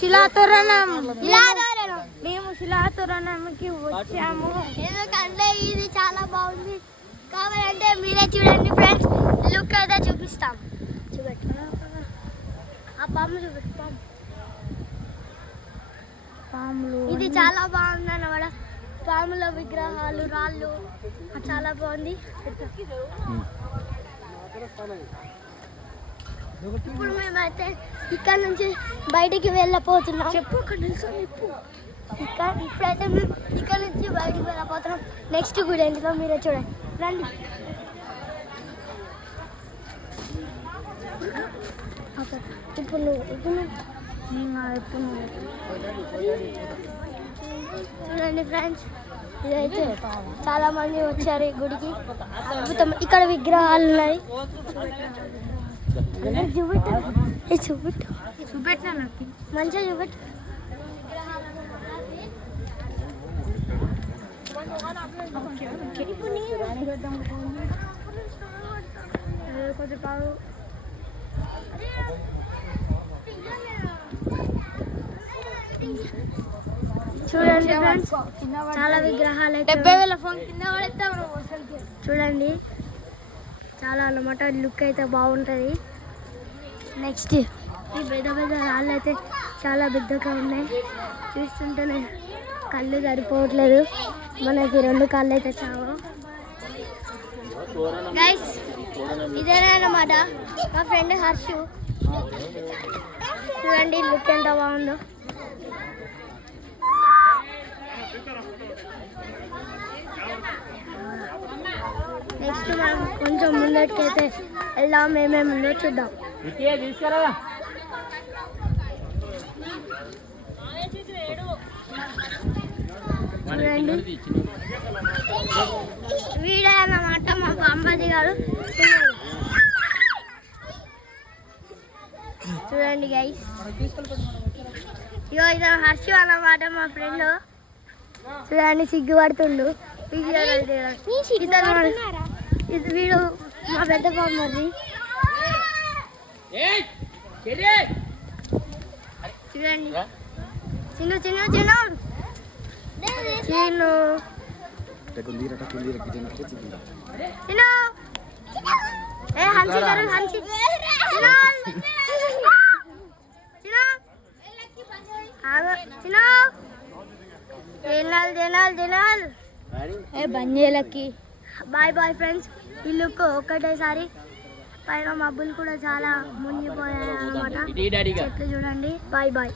శిలాతోరణం మేము శిలాతోరణంకి వచ్చాము ఎందుకంటే ఇది చాలా బాగుంది. కావాలంటే మీరే చూడండి ఫ్రెండ్స్, లుక్ అయితే చూపిస్తాం. చూపెట్టు ఆ పాము, చూపెట్టు పాములు. ఇది చాలా బాగుంది అన్నమాట. పాముల విగ్రహాలు, రాళ్ళు చాలా బాగుంది. ఇప్పుడు మేమైతే ఇక్కడ నుంచి బయటికి వెళ్ళిపోతున్నాం. ఇప్పుడైతే మేము ఇక్కడ నుంచి బయటికి వెళ్ళిపోతున్నాం. నెక్స్ట్ గుడి ఏంటిదో మీరే చూడండి, రండి. ఇప్పుడు చూడండి ఫ్రెండ్స్, ఇదైతే చాలా మంది వచ్చారు ఈ గుడికి. అద్భుతం. ఇక్కడ విగ్రహాలు ఉన్నాయి. చూపెట్టు మంచిగా చూపెట్టు. చూడండి ఫ్రెండ్స్, చాలా విగ్రహాలు అయితే చూడండి, చాలా అన్నమాట. లుక్ అయితే బాగుంటుంది. నెక్స్ట్ ఈ పెద్ద పెద్ద రాళ్ళు అయితే చాలా పెద్దగా ఉన్నాయి. చూస్తుంటేనే కళ్ళు సరిపోవట్లేదు. మనకి 2 కాళ్ళు అయితే చావు. గైస్, ఇదేనా అన్నమాట మా ఫ్రెండ్ హర్షు. చూడండి లుక్ ఎంత బాగుందో. నెక్స్ట్ మనం కొంచెం ముందటికైతే వెళ్దాం. ఏమేమి ఉందో చూద్దాం. చూడండి, వీడే అన్నమాట మా బాంబాజీ గారు. చూడండి గైస్, ఇగో ఇదో హర్షు అన్నమాట మా ఫ్రెండ్. చూడండి సిగ్గుపడుతుండు. ఇది వీడు మా పెద్ద బామ్మది. చూడండి చిన్న చిన్న చిన్న చిన్న ఏ హంచి గారు హంచి తినాలి ఏ బంజేలకి. Bye bye friends. ఈ లుక్ ఒక్కటేసారి. పైన మబ్బులు కూడా చాలా మునిగిపోయాయి అన్నమాట. చెట్లు చూడండి. Bye bye.